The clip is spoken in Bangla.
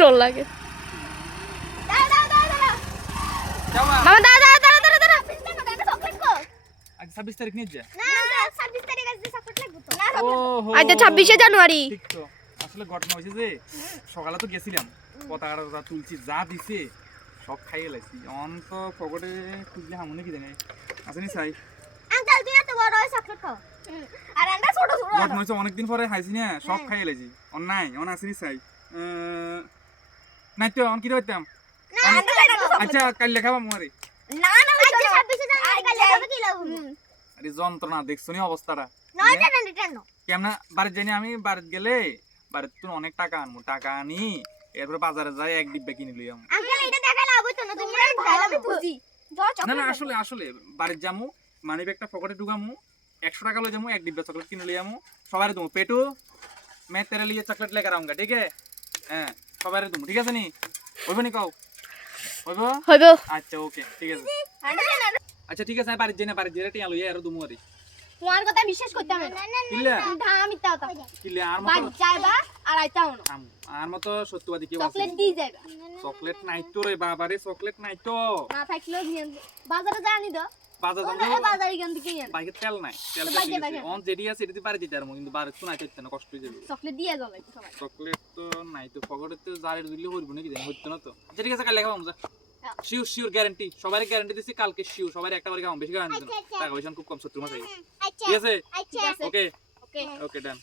টোল লাগে মামা দাঁড়া দাঁড়া দাঁড়া দাঁড়া দাঁড়া আজ 26 তারিখ নিয়ে যা আজ 26শে জানুয়ারি ঠিক তো আসলে ঘটনা হয়েছে যে সকালে তো গেছিলাম পতাকাটা তুলছি যা দিছে সব খাইয়ে লাইছি অন্ত পকেটে খুঁজলে হামুনে কি জানে আসেনি চাই ঘটনা হয়েছে অনেকদিন পরে খাইছি না সব খাইয়ে লাইছি অন নাই অন আসেনি চাই নাই তো অন কি হইতাম আচ্ছা কাল লেখাবা মোরে আরে যন্ত্রণা দেখছো নি অবস্থাটা কেমন বাড়িতে জানি আমি বাড়িতে গেলে বাড়িতে তো অনেক টাকা আনবো টাকা আনি এরপর বাজারে যাই এক ডিব্বা কিনে লই আমি না না আসলে আসলে বাড়িতে যামু মানি ব্যাগটা পকেটে ঢুকামু 100 টাকা লই যামু এক ডিব্বা চকলেট কিনে লই আমু সবারে দেবো পেটু मैं तेरे लिए चॉकलेट लेकर आऊंगा ठीक है হ্যাঁ সবারে দেবো ঠিক আছে নি হইব নি কও হইব হইব আচ্ছা ওকে ঠিক আছে আচ্ছা ঠিক আছে আমি বাড়িতে যাই না বাড়িতে যাই টিয়া লই আর দেবো আরে তোমার কথা বিশ্বাস করতে হবে না কিল্লা আমি তাও কিল্লা আর বাড়ি মতো যাইবা আর আইতাও না আর মতো সত্যবাদী কেউ আছে চকলেট দিয়ে যাইবা চকলেট নাই তো রে বাবারে চকলেট নাই তো না থাকলেও নিয়ে বাজারে যা আনি দাও বাজার বাজারে গিয়ে থেকে নিয়ে বাইকে তেল নাই তেল বাইকে, বেশি বাইকে। অন যেটি আছে এটি পারি দিতে আর কিন্তু বারে তো নাই তো না কষ্ট হয়ে যাবে চকলেট দিয়ে যাও লাগবে সবাই চকলেট তো নাই তো পকেটে তো জারের দিলে হইব নাকি জানি হইতো না তো আচ্ছা ঠিক আছে কাল লেখাবো আমরা শিওর শিওর গ্যারান্টি সবারই গ্যারান্টি দিছি কালকে শিওর সবারই একটা করে খাওয়াম বেশি গ্যারান্টি টাকা পয়সা খুব কম 70 মাস আই ঠিক আছে ঠিক আছে ওকে ওকে ওকে ডান